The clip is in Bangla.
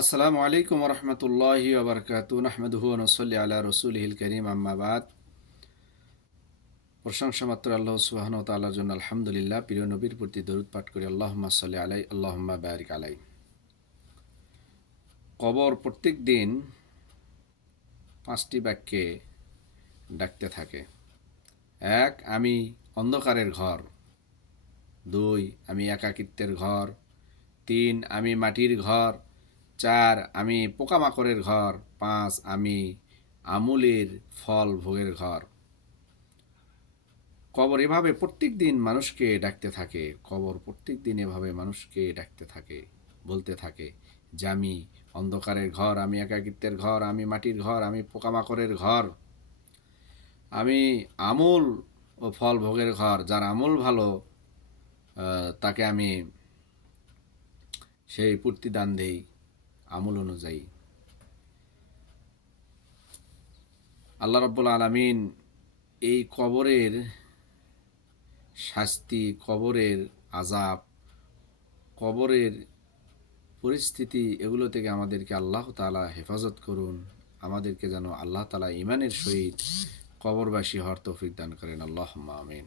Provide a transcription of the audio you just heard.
আসসালামু আলাইকুম রহমতুল্লাহি ওবরকাতু নাহমাদুহু ওয়া নুসাল্লি আলা রাসূলিহিল কারীম আম্মা বাদ। প্রশংসা মাত্র আল্লাহ সুবহানাহু ওয়া তাআলার জন্য আলহামদুলিল্লাহ। প্রিয় নবীর প্রতি দরুদ পাঠ করি, আল্লাহুম্মা সাল্লি আলাই আল্লাহুম্মা বারিক আলাই। কবর প্রত্যেক দিন 5টি বাক্যে ডাকতে থাকে। 1, আমি অন্ধকারের ঘর। 2, আমি একাকিত্বের ঘর। 3, আমি মাটির ঘর। 4, আমি পোকামাকড়ের ঘর। 5, আমি আমূলের ফল ভোগের ঘর। কবর এভাবে প্রত্যেক দিন মানুষকে ডাকতে থাকে। কবর প্রত্যেক দিন এভাবে মানুষকে ডাকতে থাকে, বলতে থাকে যে আমি অন্ধকারের ঘর, আমি একাকিত্বের ঘর, আমি মাটির ঘর, আমি পোকামাকড়ের ঘর, আমি আমূল ও ফল ভোগের ঘর। যার আমূল ভালো তাকে আমি সেই প্রতিদান দেই আমূল অনুযায়ী। আল্লাহ রাব্বুল আলামিন এই কবরের শাস্তি, কবরের আযাব, কবরের পরিস্থিতি, এগুলো থেকে আমাদেরকে আল্লাহ তাআলা হেফাজত করুন। আমাদেরকে যেন আল্লাহ তাআলা ঈমানের সহিত কবরবাসী হওয়ার তৌফিক দান করেন। আল্লাহুম্মা আমিন।